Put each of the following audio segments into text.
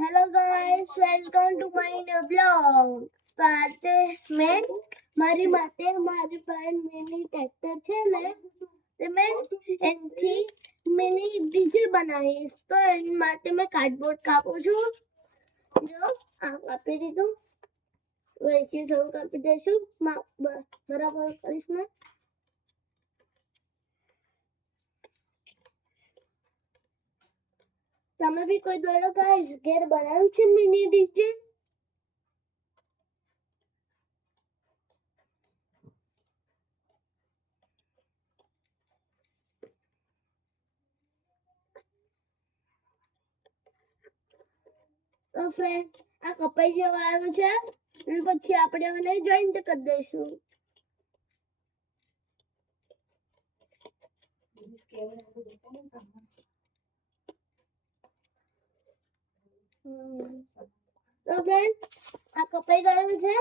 Hello guys, welcome to my new blog. તો આજે મેં મારી માટે મારી પાસે મિની ટ્રેક્ટર છે ને, તે મેં એનથી મિની ડીજે બનાવીશ. તો એની માટે મેં કાર્ડબોર્ડ કાપું છું. જો આ કાપી દીધું, વચ્ચે થોડું કાપી દઈશું. બરાબર કરીશ મેં. તમે બી કોઈ દોડો ગાઈસ, ઘેર બનાવ્યું છે મિની ડીજે? તો ફ્રેન્ડ, આ કપાઈ જવાનું છે અને પછી આપણે એને જોઈન્ટ કરી દઈશું. તો ફ્રેન્ડ, આ કપાઈ ગયું છે.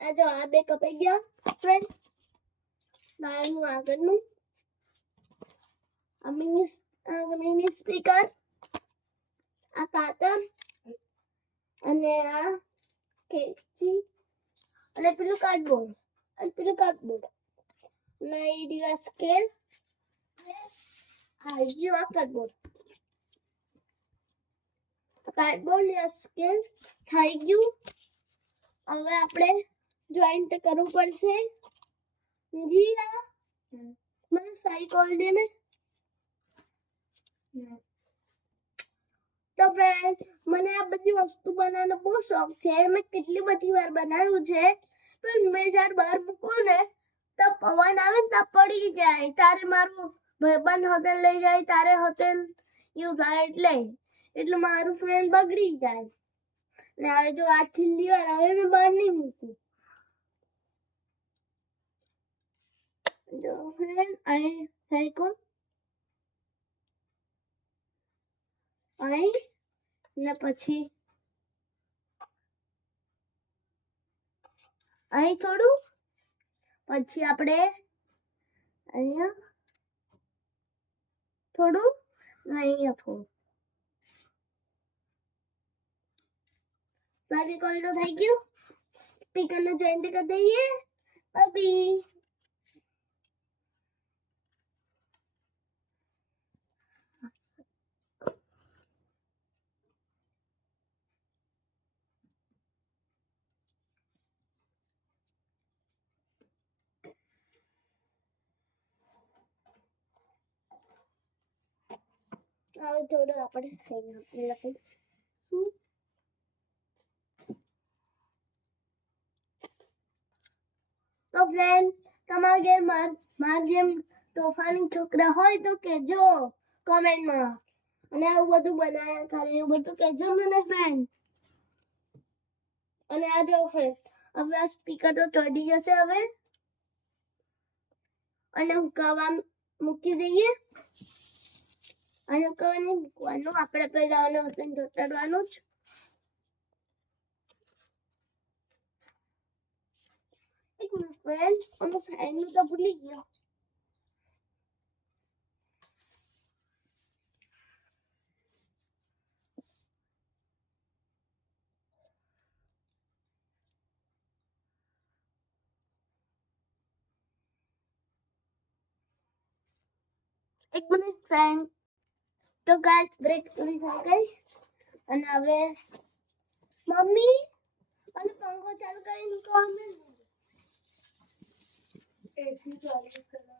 આ જો આ બે કપાઈ ગયા ફ્રેન્ડ. હું આગળનું આ મિની સ્પીકર, આ કાતર અને આ કેચી અને પેલું કાર્ડબોર્ડ અને એ દિવસ સ્કેલ આ ગયું. આ કાર્ડબોર્ડ સ્કેલ થઈ ગયું. હવે આપણે જોઈન્ટ કરવું પડશે. જી મને ફ્રાય કરી દે ને. તો ફ્રેન્ડ, મને આ બધી વસ્તુ બનાવવાનો બહુ શોખ છે. મેં કેટલી બધી વાર બનાવ્યું છે, પણ મેં જ્યારે બહાર મૂકું ને તો પવન આવે ને તો પડી જાય. તારે મારું ભાઈબંધ હોટેલ લઈ જાય, તારે હોટેલ એવું થાય એટલે મારું ફ્રેન્ડ બગડી જાય. ને હવે જો આ છેલ્લી વાર, હવે મેં બહાર નહીં મૂકું. જો ફ્રેન્ડ, અહીં ફેંકો અહીં ને પછી અહીં થોડું, પછી આપણે અહીંયા થોડું ને અહીંયા થોડું. બાકી કોલ તો થઈ ગયું. સ્પીકરને જોઈન્ટ કરી દઈએ. બબી હવે થોડું આપણે લખીશું. તો ફ્રેન્ડ, તમારા ઘેર માર જેમ તોફાની છોકરા હોય તો કહેજો કોમેન્ટમાં. અને આવું બધું બનાવ્યા કરે એવું બધું કહેજો મને ફ્રેન્ડ. અને આ જો ફ્રેન્ડ, હવે આ સ્પીકર તો ચડી જશે હવે. અને હુકાવા મૂકી દઈએ. અને હુકાવા નહીં મૂકવાનું, આપણે પહેલા આને ચોટાડવાનું જ. એક મિનિટ ફ્રેન્ડ, અમે સાઈડનું તો ભૂલી ગયો. એક મિનિટ ફ્રેન્ડ. તો ગાઈસ, બ્રેક પૂરી થઈ ગઈ. અને હવે મમ્મી અને પંખો ચાલુ કરીને કોણ એસી ચાલુ કરો.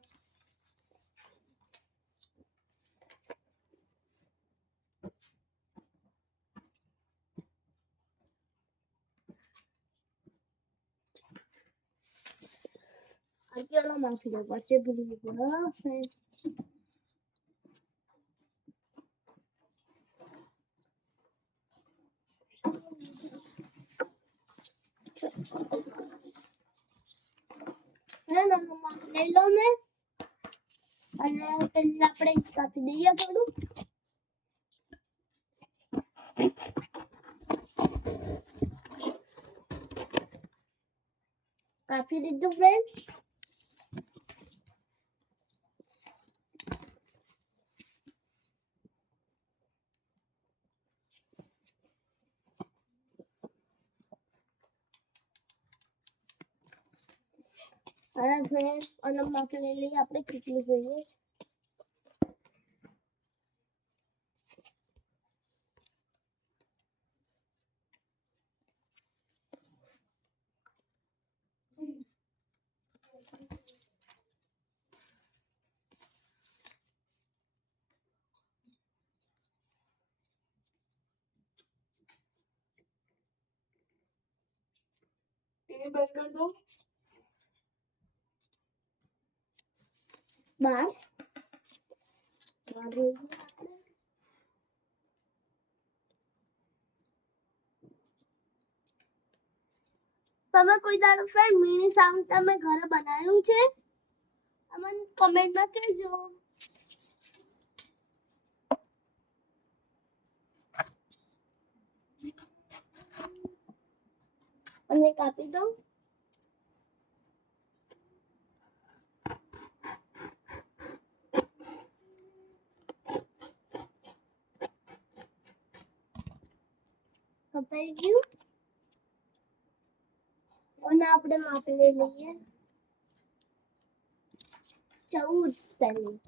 અત્યારે માફી દો પડશે, ભૂલી ગયો ફ્રેન્ડ. લઈ લો ને. અને પહેલા આપણે કાપી દઈએ થોડું. કાપી દીધું ફ્રેન્ડ. અને ફ્રેન્ડ અને માપી લઈએ આપણે કેટલી જોઈએ છે. ટીવી બંધ કર દો. 12 તમે કોઈ દાડો ફ્રેન્ડ મિની સાઉન્ડ તમે ઘરે બનાવ્યું છે? અમને કમેન્ટમાં કહેજો. અને કાપી દો. કપાઈ ગયું. અને આપણે માપી લઈએ 14 સેમી.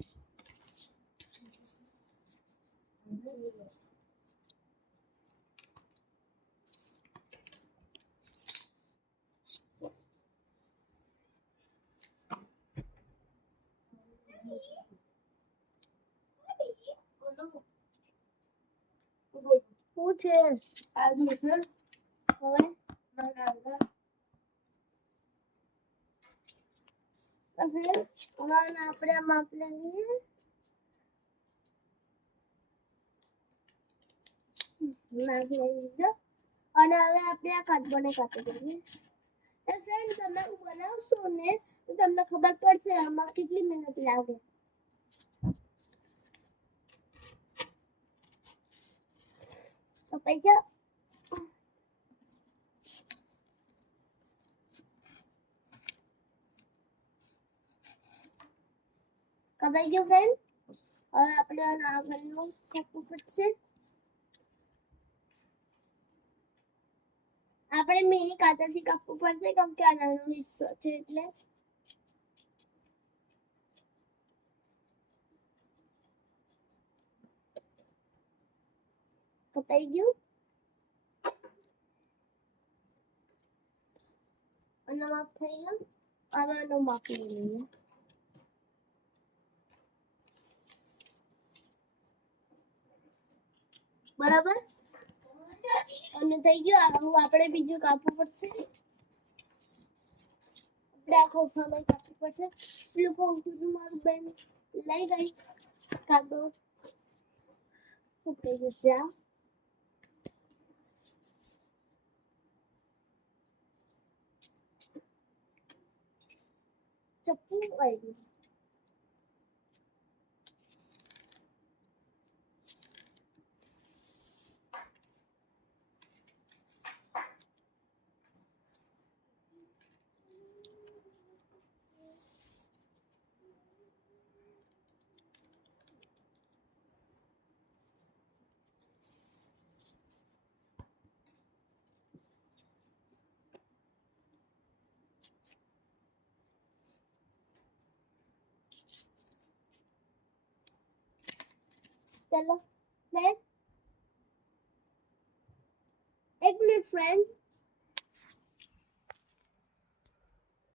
શું છે આ જોઈશ ને હવે? આપણે માપી લઈએ. નાખી લીધો. અને હવે આપણે આ કાર્ડબોર્ડને કાપી દઈએ. ફ્રેન્ડ તમે બનાવશો ને તો તમને ખબર પડશે આમાં કેટલી મહેનત લાગે. કપાઈ ગયો. કપાઈ ગયો ફ્રેન્ડ. હવે આપણે આગળનું કાપવું પડશે. આપણે મિની કાચાથી કાપવું પડશે કેમ કે આ નાનો હિસ્સો છે એટલે. કપાઈ ગયું. અને માપ થઈ ગયું. હવે આનો માપ લઈ લઈએ. બરાબર. અને થઈ ગયું. હવે આપણે બીજું કાપવું પડશે. આપણે આખો સમય કાપવું પડશે. પેલું પંખું મારું બેન લઈ ગઈ કાપો. ઓકે જશે આ ચપ્પુ આવી. ચલો ફ્રેન્ડ, 1 મિનિટ ફ્રેન્ડ.